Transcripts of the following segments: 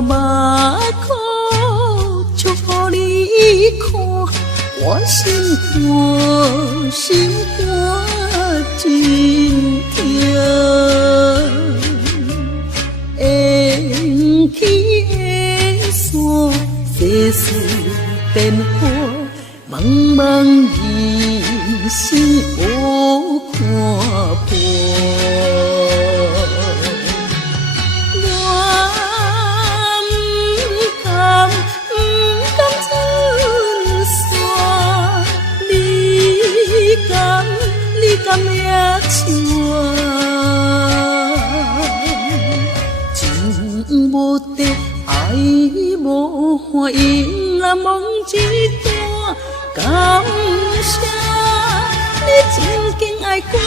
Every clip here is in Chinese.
目眶，祝福你看，我心肝心肝真疼。缘起的线，世事变化，茫茫人生无看破。甘也像我，情无地，爱无反应，若梦一段，感谢你真经爱过我。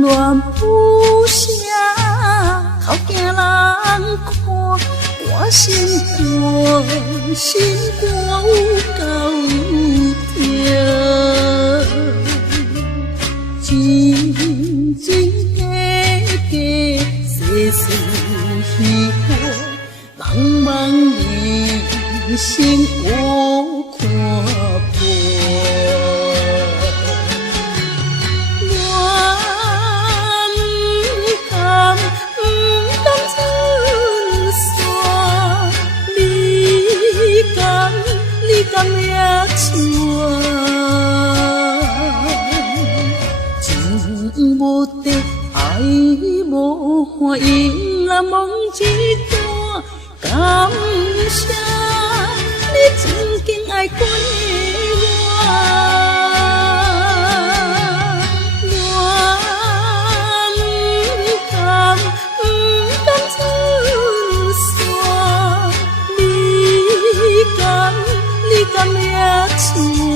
乱不下，靠近人看，我心肝有够疼，真假假，世事虚幻，茫茫人生无看破。甘也像我，情无地，爱无反应，若梦一段，感谢你真经爱过我。甘也像我，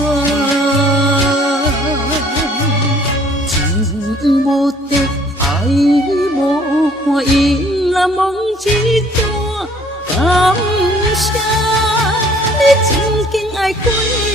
情无地，爱无反应，若梦一段，感谢你真经爱过我。